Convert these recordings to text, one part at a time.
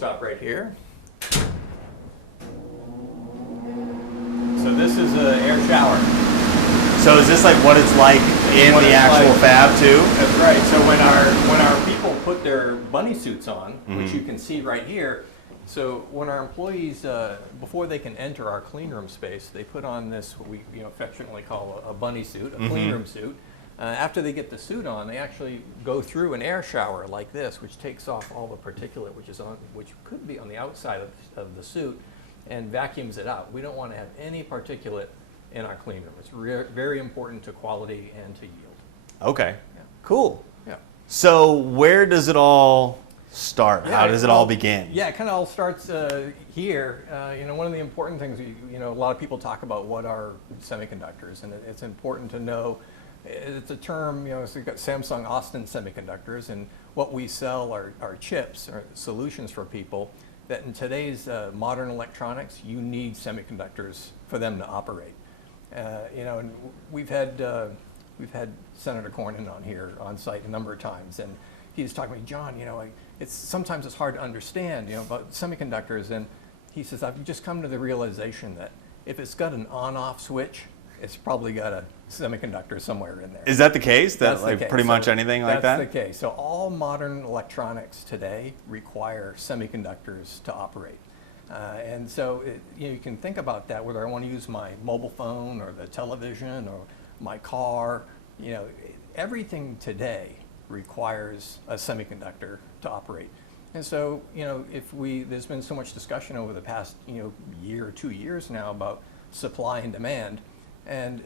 stop right here. So this is an air shower. So is this like what it's like in the actual fab too? That's right. So when our people put their bunny suits on, which you can see right here, so when our employees, before they can enter our clean room space, they put on this, what we affectionately call a bunny suit, a clean room suit. After they get the suit on, they actually go through an air shower like this, which takes off all the particulate which could be on the outside of the suit, and vacuums it out. We don't want to have any particulate in our clean room. It's very important to quality and to yield. Okay, Yeah. cool. Yeah. So where does it all start? Yeah, How does it all begin? Yeah, it kind of all starts here. One of the important things, a lot of people talk about what are semiconductors, and it's important to know. It's a term, so you've got Samsung Austin Semiconductors, and what we sell are chips or solutions for people that in today's modern electronics, you need semiconductors for them to operate. And we've had Senator Cornyn on here on site a number of times, and he's talking to me, John, sometimes it's hard to understand, about semiconductors, and he says, I've just come to the realization that if it's got an on-off switch, it's probably got a semiconductor somewhere in there. Is that the case? That's like the case. pretty much anything like that? That's the case. So all modern electronics today require semiconductors to operate. And so you can think about that, whether I want to use my mobile phone or the television or my car, everything today requires a semiconductor to operate. And so, there's been so much discussion over the past, year or 2 years now about supply and demand, and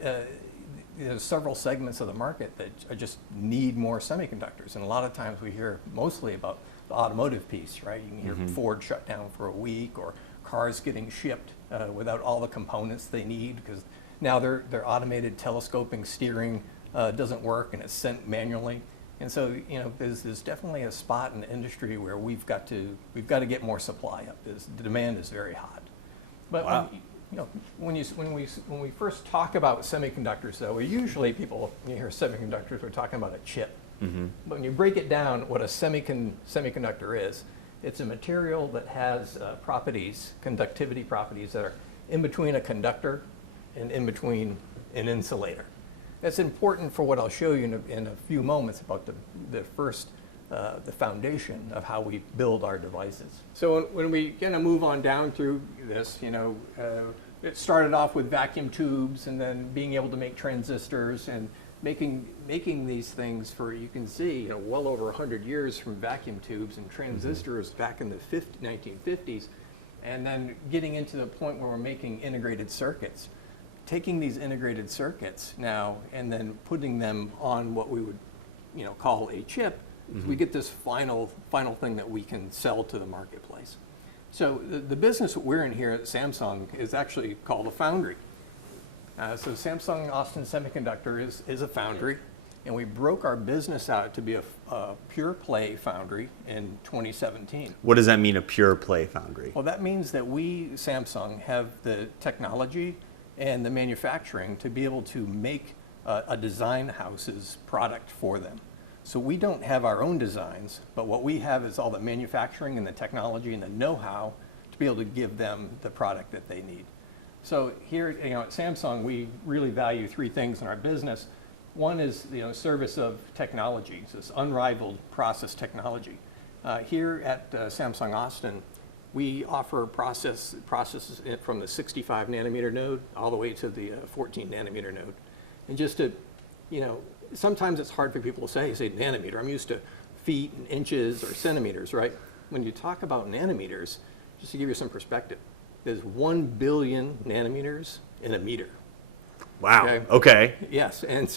there's several segments of the market that just need more semiconductors. And a lot of times we hear mostly about the automotive piece, right? You can hear Ford shut down for a week, or cars getting shipped without all the components they need, because now their automated telescoping steering doesn't work and it's sent manually. And so, there's definitely a spot in the industry where we've got to get more supply up. The demand is very hot. But wow. when we first talk about semiconductors, though, usually people, you hear semiconductors, we're talking about a chip. But when you break it down, what a semiconductor is, it's a material that has conductivity properties that are in between a conductor and in between an insulator. That's important for what I'll show you in a few moments about the foundation of how we build our devices. So when we kind of move on down through this, it started off with vacuum tubes, and then being able to make transistors, and making these things for, you can see, well over 100 years from vacuum tubes and transistors back in the 1950s, and then getting into the point where we're making integrated circuits. Taking these integrated circuits now and then putting them on what we would call a chip, we get this final thing that we can sell to the marketplace. So the business that we're in here at Samsung is actually called a foundry. So Samsung Austin Semiconductor is a foundry, and we broke our business out to be a pure play foundry in 2017. What does that mean, a pure play foundry? Well, that means that we, Samsung, have the technology and the manufacturing to be able to make a design house's product for them. So we don't have our own designs, but what we have is all the manufacturing and the technology and the know-how to be able to give them the product that they need. So here, at Samsung, we really value three things in our business. One is service of technology, so it's unrivaled process technology. Here at Samsung Austin, we offer processes from the 65 nanometer node all the way to the 14 nanometer node. And just to, sometimes it's hard for people to say nanometer. I'm used to feet and inches or centimeters, right? When you talk about nanometers, just to give you some perspective, there's 1 billion nanometers in a meter. Wow, okay. Yes, and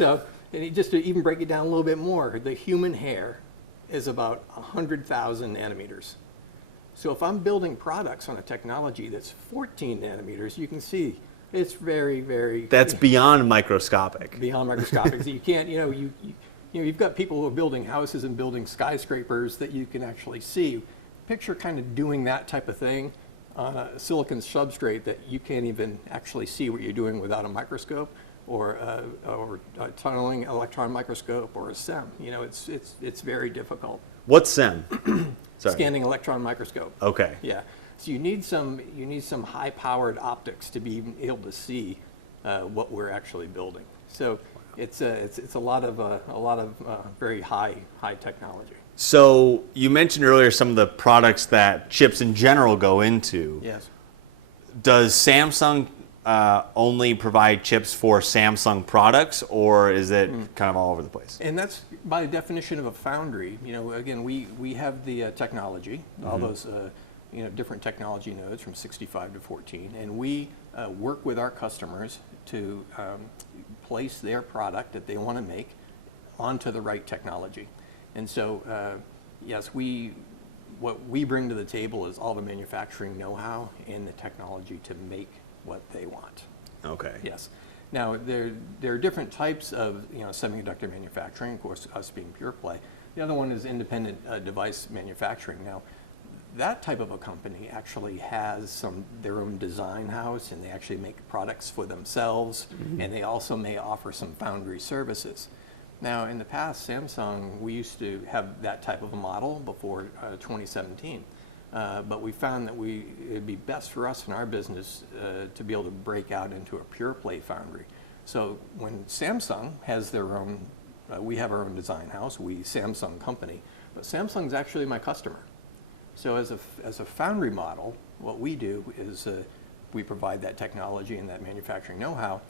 just to even break it down a little bit more, the human hair is about 100,000 nanometers. So if I'm building products on a technology that's 14 nanometers, you can see it's very, very... That's beyond microscopic. Beyond microscopic. So you can't, you've got people who are building houses and building skyscrapers that you can actually see. Picture kind of doing that type of thing on a silicon substrate that you can't even actually see what you're doing without a microscope or a tunneling electron microscope or a SEM. It's very difficult. What's SEM? Sorry. Scanning electron microscope. Okay. Yeah. So you need some high-powered optics to be able to see what we're actually building. So it's a lot of very high technology. So you mentioned earlier some of the products that chips in general go into. Yes. Does Samsung only provide chips for Samsung products, or is it kind of all over the place? And that's by definition of a foundry. You know, again, we have the technology, all those different technology nodes from 65 to 14, and we work with our customers to place their product that they want to make onto the right technology. And so, yes, what we bring to the table is all the manufacturing know-how and the technology to make what they want. Okay. Yes. Now, there are different types of semiconductor manufacturing, of course, us being pure play. The other one is independent device manufacturing. Now, that type of a company actually has their own design house, and they actually make products for themselves, and they also may offer some foundry services. Now, in the past, Samsung, we used to have that type of a model before 2017. But we found that it'd be best for us in our business to be able to break out into a pure play foundry. So when Samsung has their own, we have our own design house, Samsung company, but Samsung's actually my customer. So as a foundry model, what we do is we provide that technology and that manufacturing know-how.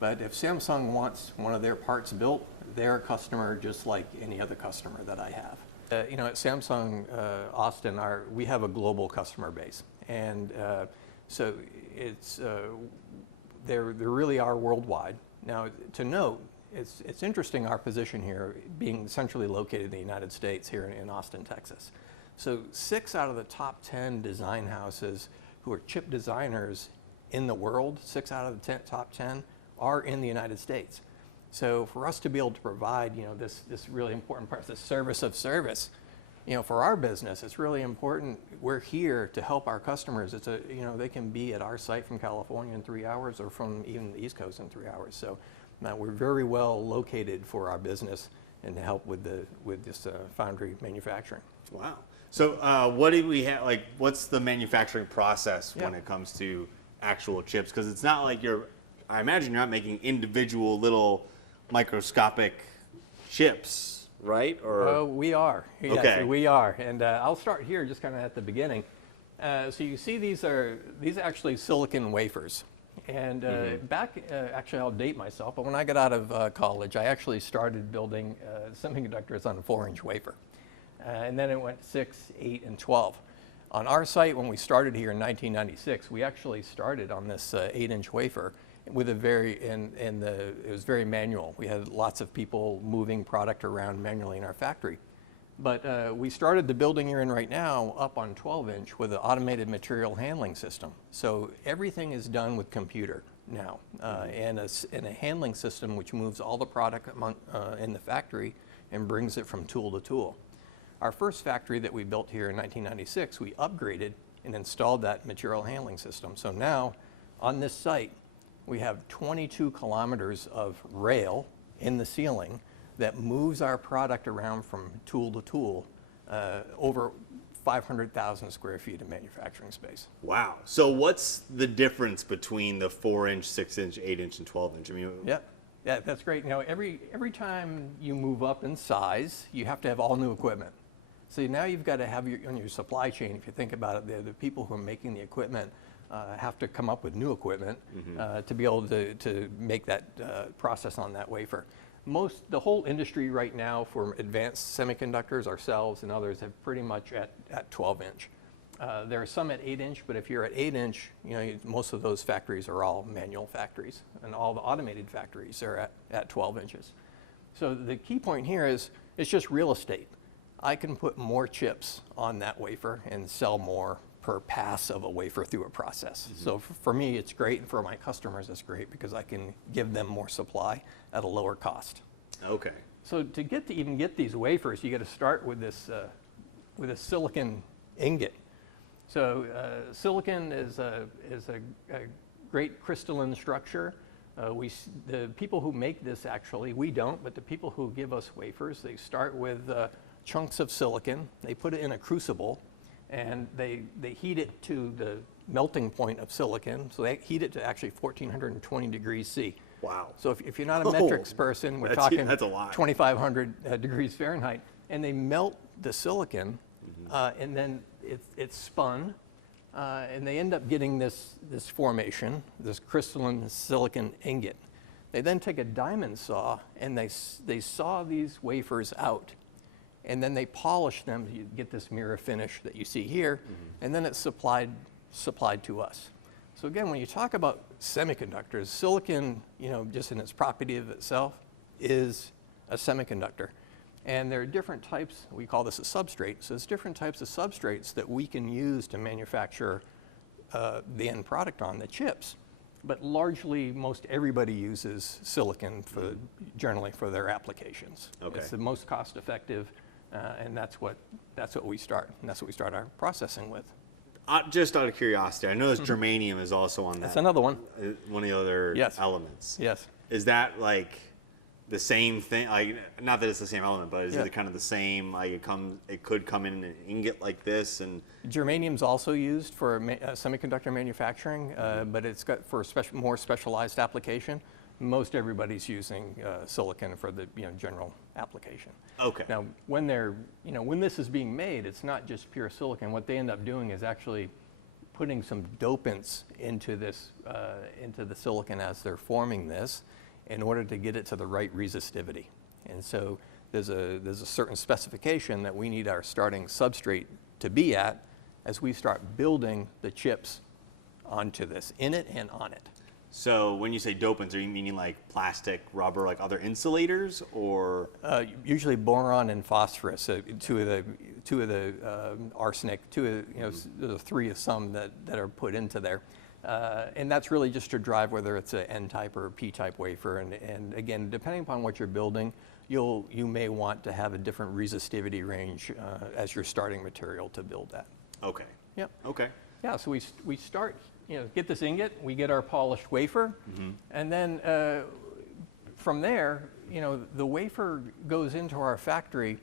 But if Samsung wants one of their parts built, they're a customer just like any other customer that I have. At Samsung Austin, we have a global customer base, and so they really are worldwide. Now, to note, it's interesting our position here, being centrally located in the United States here in Austin, Texas. So 6 out of the top 10 design houses who are chip designers in the world, 6 out of the top 10 are in the United States. So for us to be able to provide, this really important part, this service of service, for our business, it's really important. We're here to help our customers. They can be at our site from California in 3 hours, or from even the East Coast in 3 hours. So we're very well located for our business and to help with this foundry manufacturing. Wow. So what do we have? Like, what's the manufacturing process when it comes to actual chips? Because it's not like I imagine you're not making individual little microscopic chips, right? Or we are. Yes, okay. We are. And I'll start here, just kind of at the beginning. So you see these are actually silicon wafers. And actually I'll date myself, but when I got out of college, I actually started building semiconductors on a 4-inch wafer. And then it went 6, 8, and 12. On our site, when we started here in 1996, we actually started on this 8-inch wafer with it was very manual. We had lots of people moving product around manually in our factory. But we started the building you're in right now up on 12-inch with an automated material handling system. So everything is done with computer now, and a handling system which moves all the product in the factory and brings it from tool to tool. Our first factory that we built here in 1996, we upgraded and installed that material handling system. So now, on this site, we have 22 kilometers of rail in the ceiling that moves our product around from tool to tool, over 500,000 square feet of manufacturing space. Wow. So what's the difference between the 4-inch, 6-inch, 8-inch, and 12-inch? I mean, yeah, that's great. Every time you move up in size, you have to have all new equipment. So now you've got to have on your supply chain, if you think about it, the people who are making the equipment have to come up with new equipment to be able to make that process on that wafer. The whole industry right now for advanced semiconductors, ourselves and others, have pretty much at 12-inch. There are some at 8-inch, but if you're at 8-inch, most of those factories are all manual factories, and all the automated factories are at 12 inches. So the key point here is it's just real estate. I can put more chips on that wafer and sell more per pass of a wafer through a process. So for me, it's great, and for my customers, it's great because I can give them more supply at a lower cost. Okay. So to even get these wafers, you got to start with this with a silicon ingot. So silicon is a great crystalline structure. The people who make this, actually, we don't, but the people who give us wafers, they start with chunks of silicon, they put it in a crucible, and they heat it to the melting point of silicon. So they heat it to actually 1420 degrees C. Wow. So if you're not a metrics person, we're talking that's a lot. 2,500 degrees Fahrenheit. And they melt the silicon, and then it's spun, and they end up getting this formation, this crystalline silicon ingot. They then take a diamond saw, and they saw these wafers out. And then they polish them. You get this mirror finish that you see here, and then it's supplied to us. So again, when you talk about semiconductors, silicon, just in its property of itself, is a semiconductor. And there are different types, we call this a substrate, so there's different types of substrates that we can use to manufacture the end product on, the chips. But largely, most everybody uses silicon generally for their applications. Okay. It's the most cost-effective, and that's what we start. And that's what we start our processing with. Just out of curiosity, I noticed germanium is also on that. That's another one. One of the other Yes. elements. Yes. Is that like the same thing? Like, not that it's the same element, but is Yeah. it kind of the same? Like it could come in an ingot like this, and Germanium's also used for semiconductor manufacturing, but it's got for more specialized application. Most everybody's using silicon for the general application. okay. Now, when this is being made, it's not just pure silicon. What they end up doing is actually putting some dopants into the silicon as they're forming this, in order to get it to the right resistivity. And so there's a certain specification that we need our starting substrate to be at as we start building the chips onto this, in it and on it. So when you say dopants, are you meaning like plastic, rubber, like other insulators, or? Usually boron and phosphorus, two of the arsenic, the three of some that are put into there. And that's really just to drive whether it's an N-type or a P-type wafer. And again, depending upon what you're building, you may want to have a different resistivity range as your starting material to build that. Okay. Yep. Okay. Yeah, so we start, get this ingot, we get our polished wafer, and then from there, the wafer goes into our factory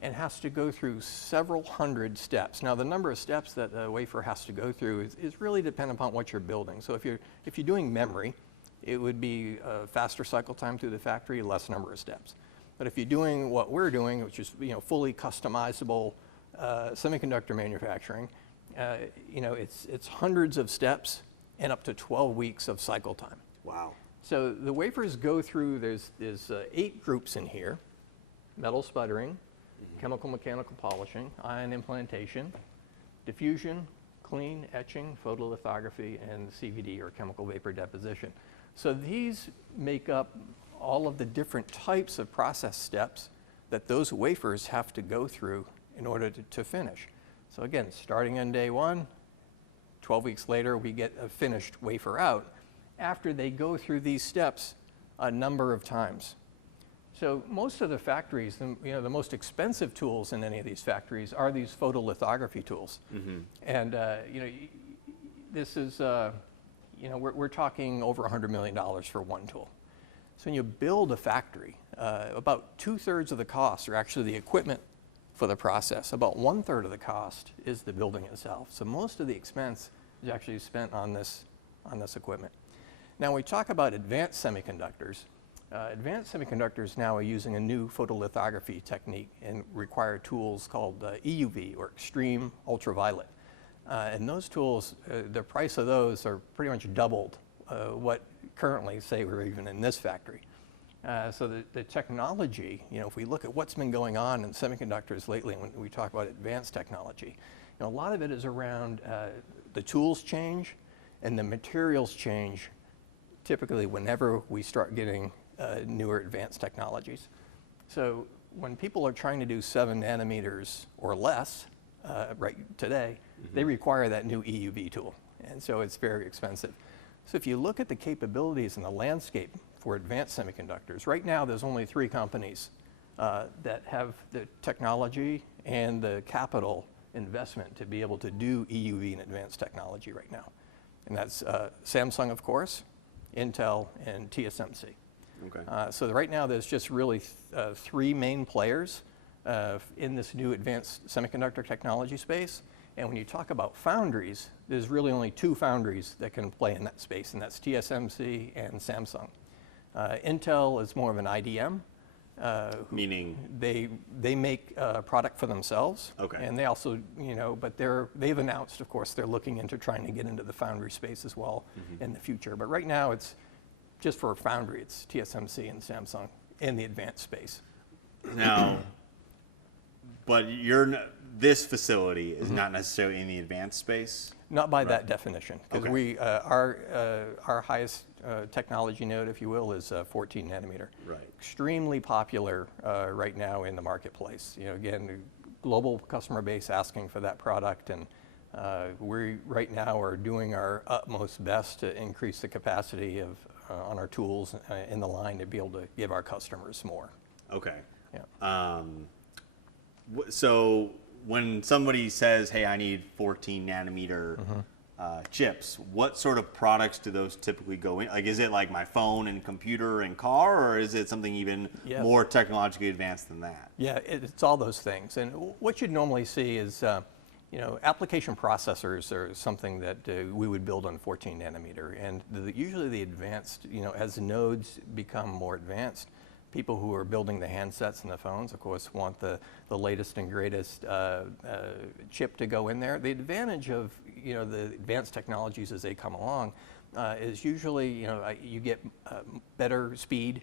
and has to go through several hundred steps. Now, the number of steps that the wafer has to go through is really dependent upon what you're building. So if you're doing memory, it would be a faster cycle time through the factory, less number of steps. But if you're doing what we're doing, which is fully customizable semiconductor manufacturing, it's hundreds of steps and up to 12 weeks of cycle time. Wow. So the wafers go through, there's 8 groups in here: metal sputtering, chemical mechanical polishing, ion implantation, diffusion, clean, etching, photolithography, and CVD, or chemical vapor deposition. So these make up all of the different types of process steps that those wafers have to go through in order to finish. So again, starting on day 1, 12 weeks later, we get a finished wafer out after they go through these steps a number of times. So most of the factories, the most expensive tools in any of these factories are these photolithography tools. And this is, we're talking over $100 million for one tool. So when you build a factory, about 2/3 of the costs are actually the equipment for the process. About 1/3 of the cost is the building itself. So most of the expense is actually spent on this equipment. Now, when we talk about advanced semiconductors, advanced semiconductors now are using a new photolithography technique and require tools called EUV, or extreme ultraviolet. And those tools, the price of those are pretty much doubled what currently, say, we're even in this factory. So the technology, if we look at what's been going on in semiconductors lately, when we talk about advanced technology, a lot of it is around the tools change and the materials change, typically whenever we start getting newer advanced technologies. So when people are trying to do 7 nanometers or less right today, they require that new EUV tool. And so it's very expensive. So if you look at the capabilities in the landscape for advanced semiconductors, right now there's only 3 companies that have the technology and the capital investment to be able to do EUV and advanced technology right now. And that's Samsung, of course, Intel, and TSMC. Okay. So right now there's just really 3 main players in this new advanced semiconductor technology space. And when you talk about foundries, there's really only two foundries that can play in that space, and that's TSMC and Samsung. Intel is more of an IDM. Meaning? They make a product for themselves. Okay. And they also, but they've announced, of course, they're looking into trying to get into the foundry space as well in the future. But right now, it's just for foundry. It's TSMC and Samsung in the advanced space. Now, but this facility is not necessarily in the advanced space? Not by that definition, because Okay. our highest technology node, if you will, is 14 nanometer. Right. Extremely popular right now in the marketplace. Again, the global customer base asking for that product, and we right now are doing our utmost best to increase the capacity of on our tools in the line to be able to give our customers more. Okay. Yeah. So when somebody says, hey, I need 14 nanometer chips, what sort of products do those typically go in? Like, is it like my phone and computer and car, or is it something even more technologically advanced than that? Yeah, it's all those things. And what you'd normally see is, application processors are something that we would build on 14 nanometer. And usually the advanced, as nodes become more advanced, people who are building the handsets and the phones, of course, want the latest and greatest chip to go in there. The advantage of the advanced technologies as they come along is usually you get better speed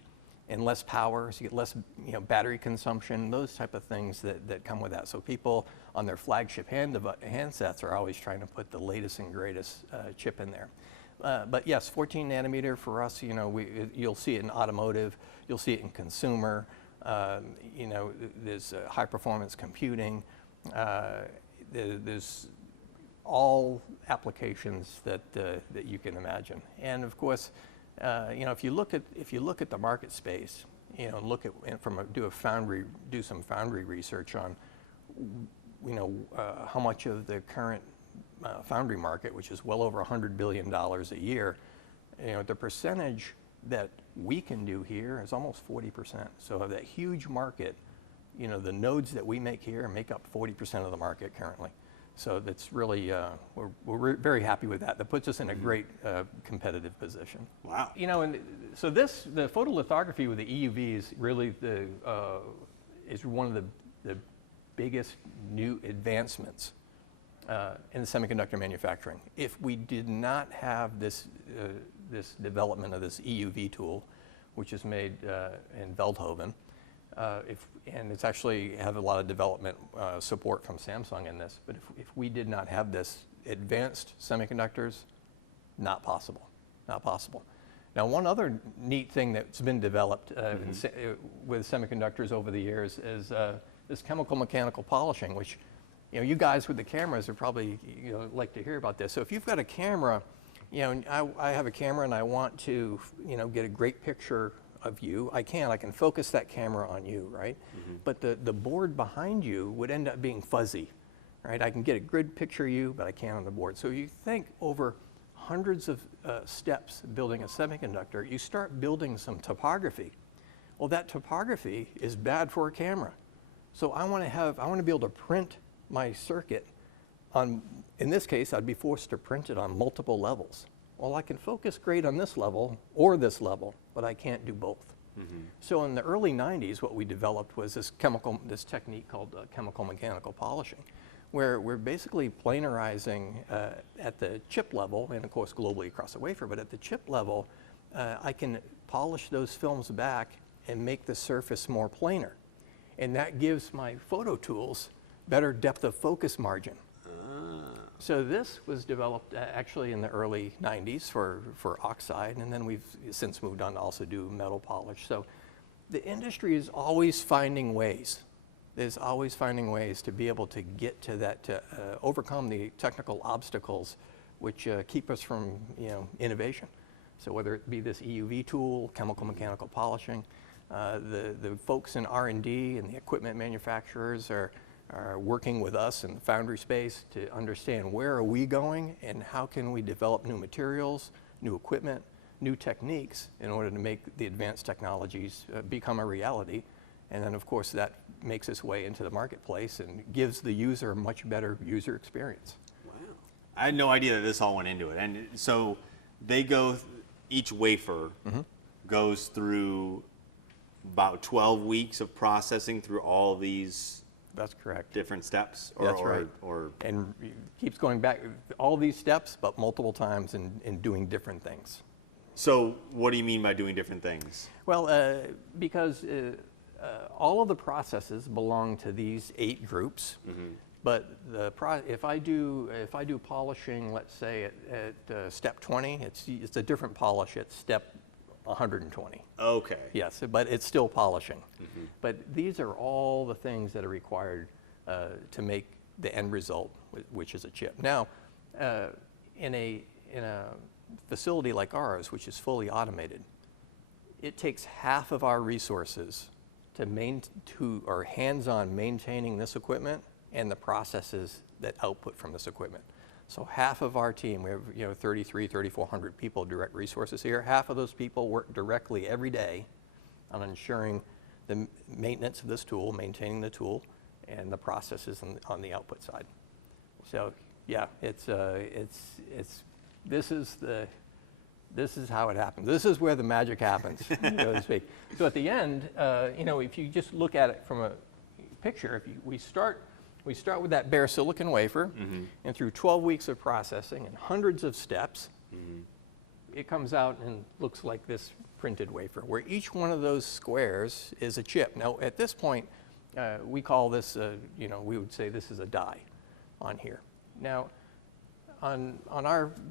and less power, so you get less battery consumption, those type of things that come with that. So people on their flagship handsets are always trying to put the latest and greatest chip in there. But yes, 14 nanometer for us, you'll see it in automotive, you'll see it in consumer, there's high performance computing, there's all applications that you can imagine. And of course, if you look at the market space, do some foundry research on, how much of the current foundry market, which is well over $100 billion a year, the percentage that we can do here is almost 40%. So of that huge market, the nodes that we make here make up 40% of the market currently. So that's really, we're very happy with that. That puts us in a great competitive position. Wow. And so the photolithography with the EUV is really is one of the biggest new advancements in semiconductor manufacturing. If we did not have this development of this EUV tool, which is made in Veldhoven, and it's actually have a lot of development support from Samsung in this, but if we did not have this advanced semiconductors, not possible. Now, one other neat thing that's been developed with semiconductors over the years is this chemical mechanical polishing, which you guys with the cameras are probably like to hear about this. So if you've got a camera, I have a camera and I want to get a great picture of you. I can focus that camera on you, right? But the board behind you would end up being fuzzy, right? I can get a good picture of you, but I can't on the board. So you think over hundreds of steps building a semiconductor, you start building some topography. Well, that topography is bad for a camera. So I want to be able to print my circuit on, in this case, I'd be forced to print it on multiple levels. Well, I can focus great on this level or this level, but I can't do both. So in the early 90s, what we developed was this technique called chemical mechanical polishing, where we're basically planarizing at the chip level, and of course globally across the wafer, but at the chip level, I can polish those films back and make the surface more planar. And that gives my photo tools better depth of focus margin. So this was developed actually in the early 90s for oxide, and then we've since moved on to also do metal polish. So the industry is always finding ways. There's always finding ways to be able to get to that, to overcome the technical obstacles which keep us from innovation. So whether it be this EUV tool, chemical mechanical polishing, the folks in R&D and the equipment manufacturers are working with us in the foundry space to understand where are we going and how can we develop new materials, new equipment, new techniques in order to make the advanced technologies become a reality And then, of course, that makes its way into the marketplace and gives the user a much better user experience. Wow. I had no idea that this all went into it. And so they go, each wafer goes through about 12 weeks of processing through all these. That's correct. Different steps? That's right. And it keeps going back, all these steps, but multiple times in doing different things. So what do you mean by doing different things? Well, because all of the processes belong to these 8 groups, but if I do polishing, let's say at step 20, it's a different polish at step 120. Okay. Yes, but it's still polishing. But these are all the things that are required to make the end result, which is a chip. Now, in a facility like ours, which is fully automated, it takes half of our resources to are hands-on maintaining this equipment and the processes that output from this equipment. So half of our team, we have 3,400 people, direct resources here. Half of those people work directly every day on ensuring the maintenance of this tool, maintaining the tool, and the processes on the output side. So yeah, this is how it happens. This is where the magic happens, so to speak. So at the end, if you just look at it from a picture, we start with that bare silicon wafer, and through 12 weeks of processing and hundreds of steps, it comes out and looks like this printed wafer, where each one of those squares is a chip. Now, at this point, we call this, we would say this is a die on here. Now,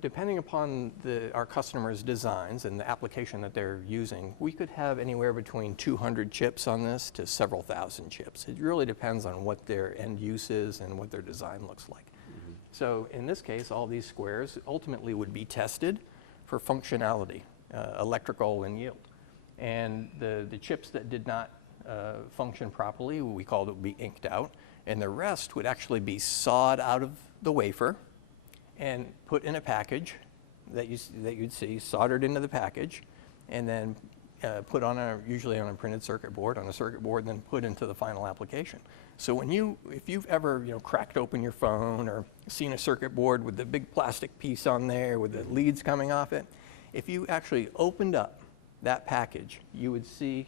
depending upon our customers' designs and the application that they're using, we could have anywhere between 200 chips on this to several thousand chips. It really depends on what their end use is and what their design looks like. So in this case, all these squares ultimately would be tested for functionality, electrical and yield. And the chips that did not function properly, we called it would be inked out, and the rest would actually be sawed out of the wafer and put in a package that you'd see soldered into the package, and then put usually on a printed circuit board, and then put into the final application. So if you've ever cracked open your phone or seen a circuit board with the big plastic piece on there with the leads coming off it, if you actually opened up that package, you would see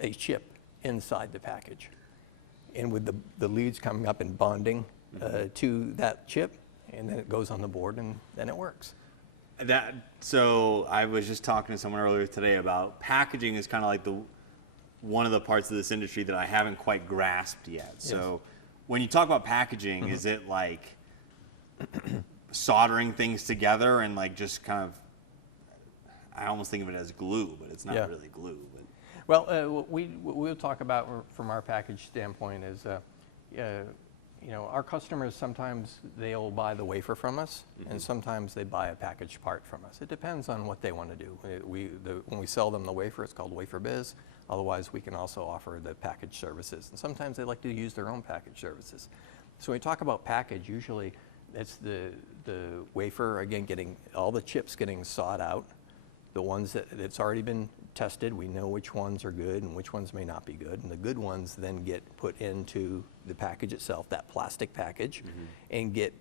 a chip inside the package, and with the leads coming up and bonding to that chip, and then it goes on the board, and then it works. So I was just talking to someone earlier today about packaging is kind of like one of the parts of this industry that I haven't quite grasped yet. Yes. So when you talk about packaging, is it like soldering things together and like just kind of, I almost think of it as glue, but it's not really glue. But. Well, what we'll talk about from our package standpoint is, our customers, sometimes they'll buy the wafer from us, and sometimes they buy a packaged part from us. It depends on what they want to do. When we sell them the wafer, it's called wafer biz. Otherwise, we can also offer the package services. And sometimes they like to use their own package services. So when we talk about package, usually it's the wafer, again, getting all the chips getting sawed out. The ones that's already been tested, we know which ones are good and which ones may not be good. And the good ones then get put into the package itself, that plastic package, and get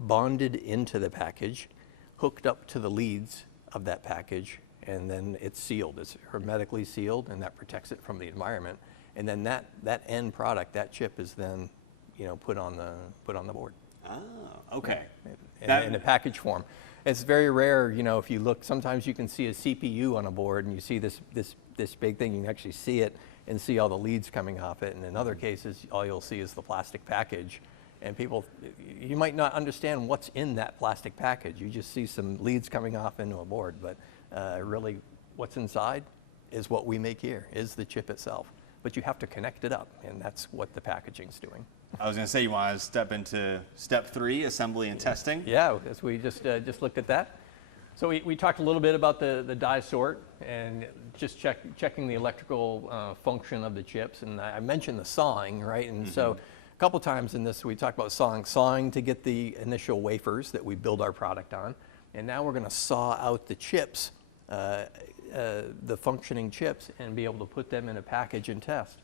bonded into the package, hooked up to the leads of that package, and then it's sealed. It's hermetically sealed, and that protects it from the environment. And then that end product, that chip, is then put on the board. Oh, okay. In a package form. It's very rare, if you look, sometimes you can see a CPU on a board and you see this big thing, you can actually see it and see all the leads coming off it. And in other cases, all you'll see is the plastic package. And you might not understand what's in that plastic package. You just see some leads coming off into a board. But really, what's inside is what we make here, is the chip itself. But you have to connect it up, and that's what the packaging's doing. I was going to say, you want to step into step 3, assembly and testing? Yeah, as we just looked at that. So we talked a little bit about the die sort and just checking the electrical function of the chips. And I mentioned the sawing, right? And so a couple times in this, we talked about sawing to get the initial wafers that we build our product on. And now we're going to saw out the chips the functioning chips and be able to put them in a package and test.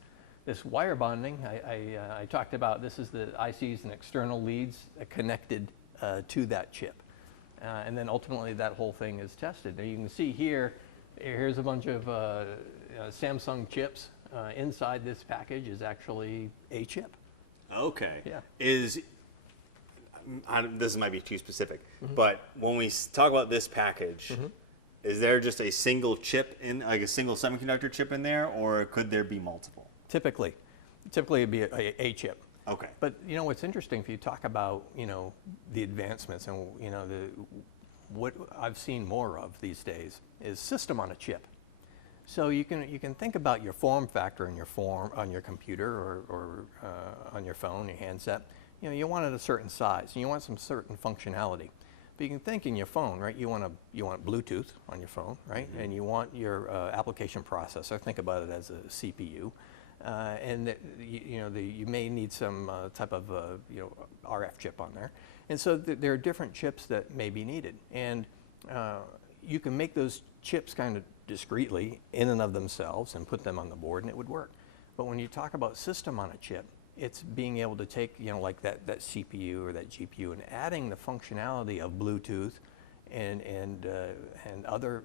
This wire bonding, I talked about, this is the ICs and external leads connected to that chip. And then ultimately that whole thing is tested. Now you can see here, here's a bunch of Samsung chips. Inside this package is actually a chip. Okay. Yeah. This might be too specific, but when we talk about this package, is there just a single chip like a single semiconductor chip in there, or could there be multiple? Typically it'd be a chip. Okay. But you know what's interesting, if you talk about the advancements and what I've seen more of these days is system on a chip. So you can think about your form factor in on your computer or on your phone, your handset. You want it a certain size and you want some certain functionality. But you can think in your phone, right? You want Bluetooth on your phone, right? And you want your application processor. Think about it as a CPU. And you may need some type of RF chip on there. And so there are different chips that may be needed. And you can make those chips kind of discreetly in and of themselves and put them on the board and it would work. But when you talk about system on a chip, it's being able to take, like that CPU or that GPU and adding the functionality of Bluetooth and other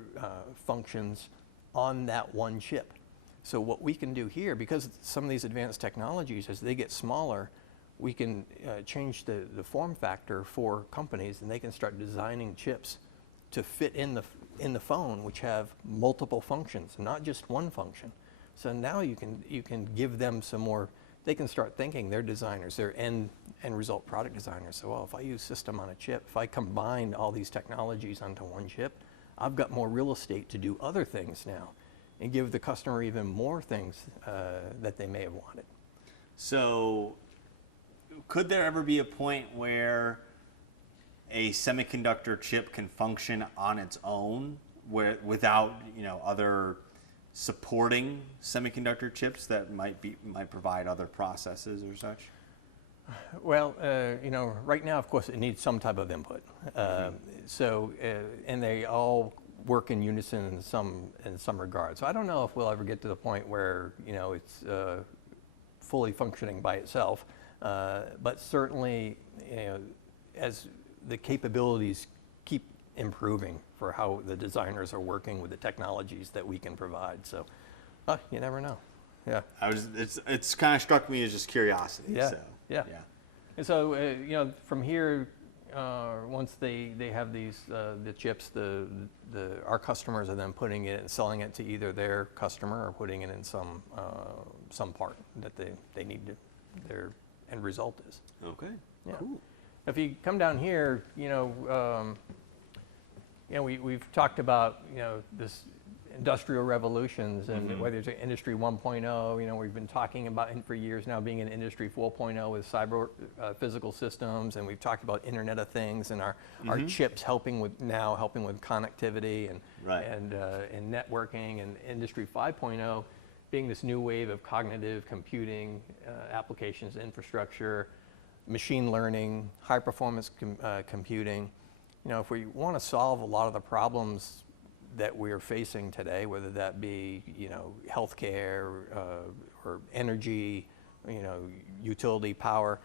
functions on that one chip. So what we can do here, because some of these advanced technologies, as they get smaller, we can change the form factor for companies and they can start designing chips to fit in the phone, which have multiple functions, not just one function. So now you can give them some more. They can start thinking. They're designers. They're end result product designers. So, well, if I use system on a chip, if I combine all these technologies onto one chip, I've got more real estate to do other things now, and give the customer even more things that they may have wanted. So, could there ever be a point where a semiconductor chip can function on its own without other supporting semiconductor chips that might provide other processes or such? Well, right now, of course, it needs some type of input. So, and they all work in unison in some regard. So I don't know if we'll ever get to the point where it's fully functioning by itself. But certainly, as the capabilities keep improving for how the designers are working with the technologies that we can provide. So, you never know. Yeah. It's kind of struck me as just curiosity. Yeah. So, yeah. And so, from here, once they have these the chips, our customers are then putting it and selling it to either their customer or putting it in some part that they need to, their end result is. Okay. Yeah. Cool. If you come down here, we've talked about this industrial revolutions and whether it's Industry 1.0, we've been talking about for years now being in Industry 4.0 with cyber physical systems, and we've talked about Internet of Things and our chips helping with connectivity and networking, and Industry 5.0 being this new wave of cognitive computing applications, infrastructure, machine learning, high performance computing. If we want to solve a lot of the problems that we're facing today, whether that be healthcare or energy, utility power,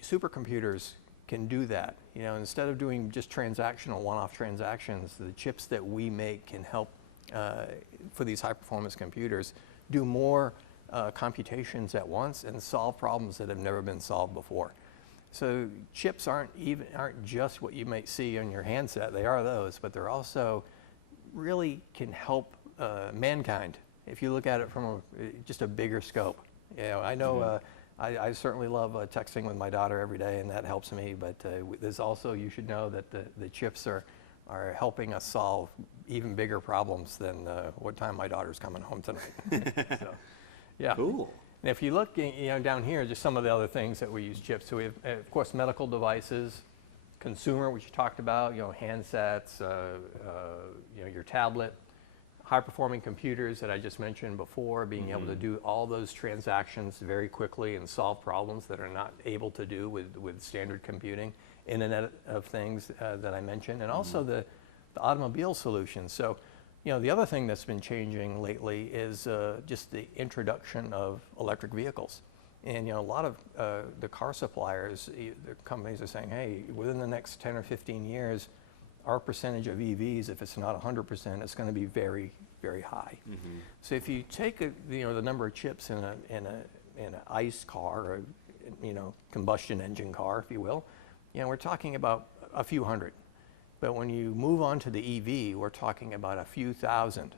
supercomputers can do that. Instead of doing just transactional one-off transactions, the chips that we make can help for these high-performance computers do more computations at once and solve problems that have never been solved before. So chips aren't just what you might see on your handset. They are those, but they're also really can help mankind if you look at it from just a bigger scope. I know I certainly love texting with my daughter every day, and that helps me. But there's also, you should know that the chips are helping us solve even bigger problems than what time my daughter's coming home tonight. So, yeah. Cool. And if you look, down here, just some of the other things that we use chips. So we have, of course, medical devices, consumer, which you talked about, handsets, your tablet, high-performing computers that I just mentioned before, being able to do all those transactions very quickly and solve problems that are not able to do with standard computing. Internet of Things that I mentioned, and also the automobile solution. So, the other thing that's been changing lately is just the introduction of electric vehicles. And, a lot of the car suppliers, the companies are saying, hey, within the next 10 or 15 years, our percentage of EVs, if it's not 100%, it's going to be very, very high. Mm-hmm. So if you take the number of chips in an ICE car, or combustion engine car, if you will, we're talking about a few hundred. But when you move on to the EV, we're talking about a few thousand.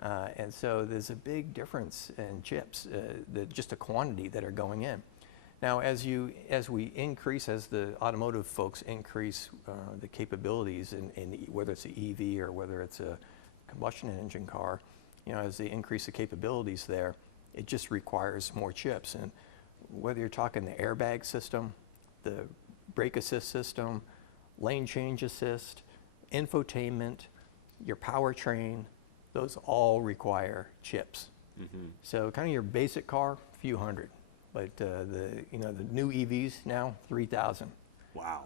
And so there's a big difference in chips, just the quantity that are going in. Now, as we increase, as the automotive folks increase the capabilities in whether it's an EV or whether it's a combustion engine car, as they increase the capabilities there, it just requires more chips. And whether you're talking the airbag system, the brake assist system, lane change assist, infotainment, your powertrain, those all require chips. Mm-hmm. So kind of your basic car, few hundred, but the new EVs now 3,000. Wow.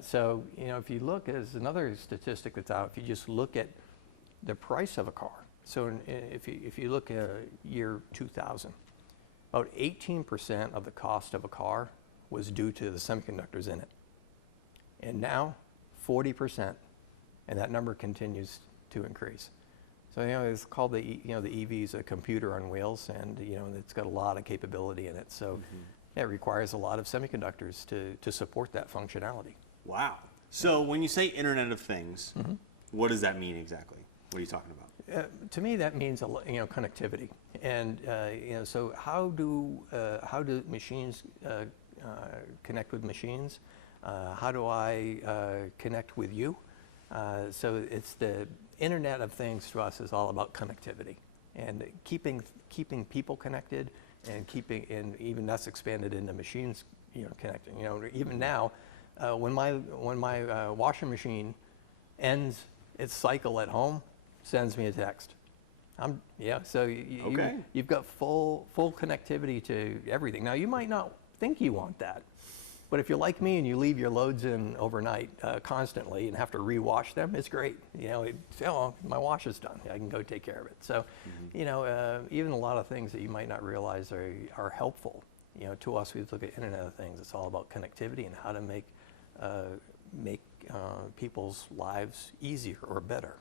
So if you look, as another statistic that's out, if you just look at the price of a car. So if you look at year 2000, about 18% of the cost of a car was due to the semiconductors in it, and now 40%, and that number continues to increase. So it's called the EV's a computer on wheels, and it's got a lot of capability in it. So it requires a lot of semiconductors to support that functionality. Wow. So when you say Internet of Things, what does that mean exactly? What are you talking about? To me, that means connectivity, and so how do machines connect with machines? How do I connect with you? So it's the Internet of Things to us is all about connectivity and keeping people connected, and even that's expanded into machines connecting. Even now, when my washing machine ends its cycle at home, sends me a text. So you've got full connectivity to everything. Now you might not think you want that, but if you're like me and you leave your loads in overnight constantly and have to rewash them, it's great. My wash is done. I can go take care of it. So, even a lot of things that you might not realize are helpful. To us, we look at Internet of Things. It's all about connectivity and how to make people's lives easier or better.